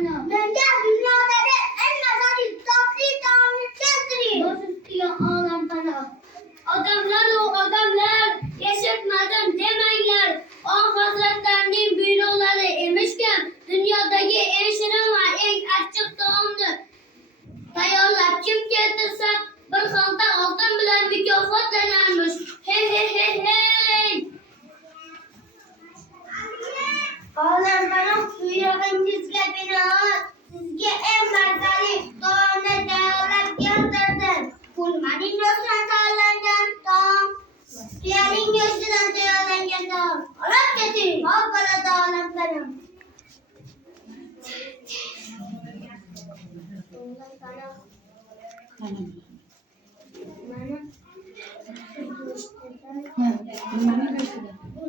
Menga dunyodagi eng mazali totli taomni keltiring. Bosh ustiga olam panoh. Odamlar, eshitmadim demanglar. Hazratlarning buyruqlari emishkan, dunyodagi eng shirin va eng achchiq taomni tayyorlab kim keltirsa, bir xalta oltin bilan mukofotlanarmish. Hey! Olam panoh buyrug'ingizga binoan sizga eng mazali taomni tayyorlab keltirdim. Qurmaning go'shtidan tayyorlangan taom, tuyaning go'shtidan tayyorlangan taom. Olib keting, favqulodda olam panoh.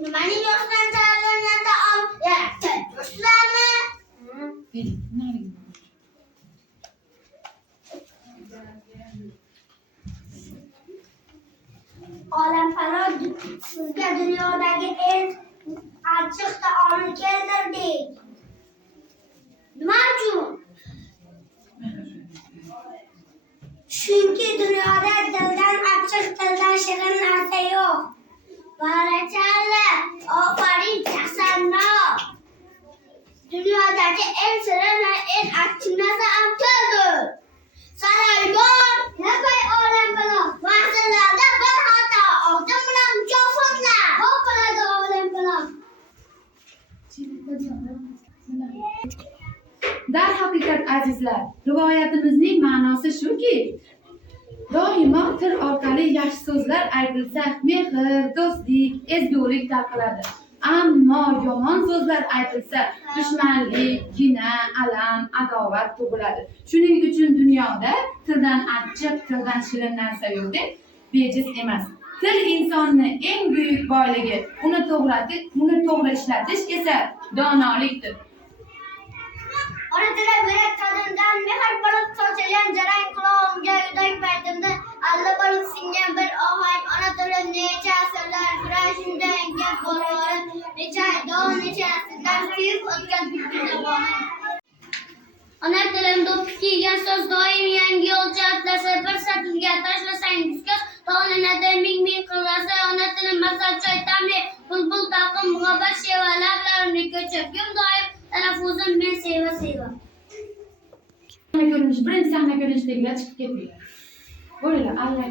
Nimaning go'shtidan tayyorlangan taom? Go'shtlarmi? Olam panoh sizga dunyodagi eng achchiq taomni keltirdik. Nima uchun? Chunki dunyoda dildan achchiq, tildan shirin narsa yo'q. Barakalla, ofarin, jasanob. Dunyodagi eng shirin va eng achchiq narsa ham keldi. Saraybon, naqay olam panoh. Mahsullarda bir xato oltin bilan mukofotlar. Favqulodda olam panoh. Darhaqiqat azizlar, rivoyatimizning ma'nosi shuki, doimo til orqali yaxshi so'zlar aytilsa, mehr, do'stlik, ezgulik tarqaladi. Ammo yomon so'zlar aytilsa, dushmanlik, kina, alam, adovat tug'iladi. Shuning uchun dunyoda tildan achchiq, tildan shirin narsa yo'q deb bejiz emas. Til insonning eng buyuk boyligi. Uni to'g'ri ishlatish esa donolikdir. Ona tilim yurak qadimdan mehr bo'lib sochilgan jarang qulog'imga yudak paytimda alla bo'lib singan bir ohang. Ona tilim necha asrlar kurashimdan gap borib, necha necha kuyib o'tgan zamonim. Ona tilim do'ppi kiygan so'z doim yangi yo'lcha atlasa, bir satrga tashlasangiz ko'z tovlanadi, ming qilasa. Ona tilim masal choy tamli, bulbul taqim muhabbat sheva lablarimni ko'chib, yum doim tanaffuzim men seva. Birinchi sahna ko'rinishidagilar chiqib ketdilar. Bo'lalar, Allah